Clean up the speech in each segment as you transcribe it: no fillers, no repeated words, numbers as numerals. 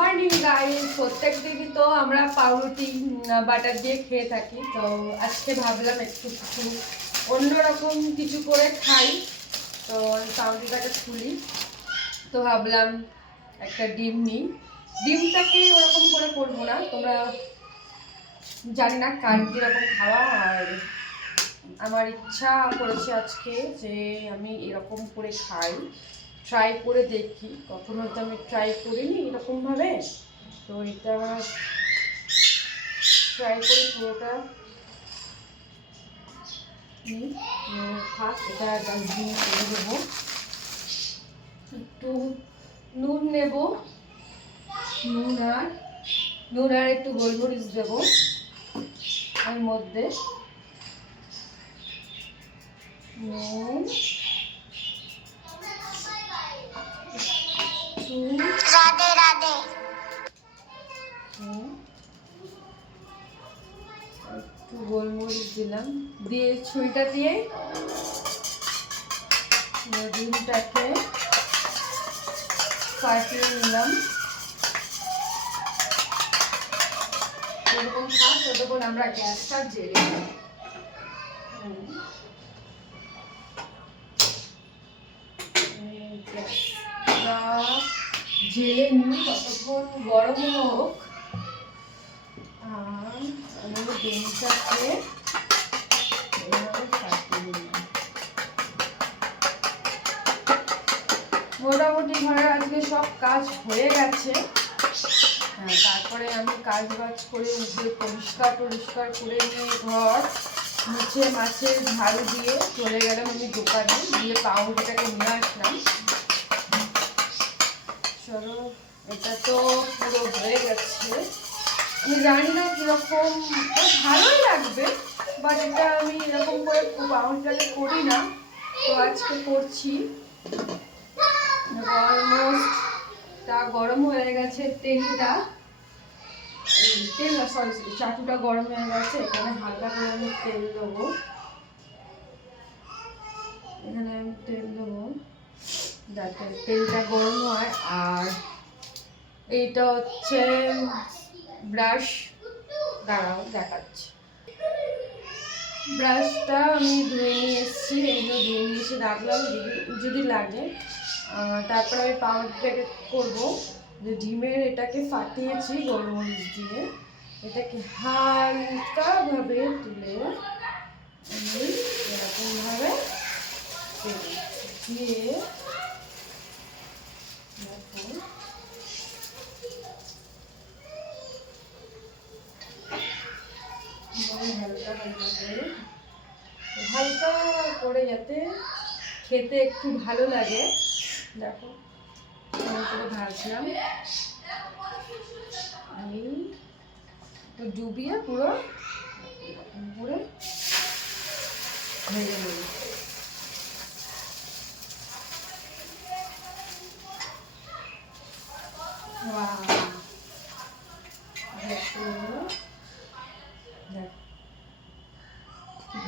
Morning guys, প্রত্যেক দিনই তো আমরা পাউরুটি বাটার দিয়ে খেয়ে থাকি। তো আজকে ভাবলাম একটু কিছু অন্যরকম কিছু করে খাই। তো পাউরুটিটাকে খুলি, তো ভাবলাম একটা ডিম নিই। ডিমটাকে ওরকম করে করবো না, তোমরা জানি না কার কীরকম খাওয়া। আর আমার ইচ্ছা করেছে আজকে যে আমি এরকম করে খাই, ট্রাই করে দেখি। কখনো তো আমি ট্রাই করিনি এরকমভাবে, তো এটা ট্রাই করে পুরোটা থাক। এটা ডাস্টবিনে ফেলে দেবো। একটু নুন নেব, নুন আর একটু গোলমরিচ দেবো এর মধ্যে। নুন, রাধে রাধে, একটু গোলমরিচ দিলাম, দিয়ে ছুরিটা দিয়ে ডিমটাকে ফাটিয়ে নিলাম। যতক্ষণ থাক ততক্ষণ আমরা গ্যাসটা জ্বেলে নিই। গ্যাসটা জ্বেলে নিই, ততক্ষণ গরম হোক। আর আমি ডিমটাকে মোটামুটি ঘরের আজকে সব কাজ হয়ে গেছে। তারপরে আমি কাজ বাজ করে উঠে পরিষ্কার করে নিয়ে ঘর মুছে মাছের ঝাড়ু দিয়ে চলে গেলাম আমি দোকানে, দিয়ে পাউরুটিটাকে নিয়ে আসলাম। চলো, এটা তো পুরো হয়ে গেছে। আমি জানি না কিরকম, ভালোই লাগবে, বাট এটা আমি এরকম করে পাউরুটিটাকে করি না, তো আজকে করছি। অলমোস্ট গরম হয়ে গেছে তেলটা, সরি চাটুটা গরম হয়ে গেছে। এখানে হালকা করে আমি তেল দেবো, এখানে আমি তেল দেবো যাতে তেলটা গরম হয়। আর এইটা হচ্ছে ব্রাশ, দাঁড়াও দেখাচ্ছি। ব্রাশটা আমি ধুয়ে নিয়ে এসেছি, এইগুলো ধুয়ে নিয়ে এসে রাখলাম যদি লাগে। তারপরে আমি পাউরুটিটাকে করবো। যে ডিমের এটাকে ফাটিয়েছি গোলমরিচ দিয়ে, এটাকে হালকাভাবে তুলে আমি এরকমভাবে দিয়ে হালকা করে যাতে খেতে একটু ভালো লাগে। দেখো করে ভাজলাম আমি, একটু ডুবিয়ে পুরো পুরো ভেজে নেব।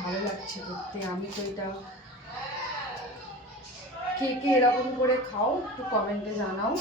ভালো লাগছে দেখতে। আমি তো এটা, কে কে এরকম করে খাও একটু কমেন্টে জানাও।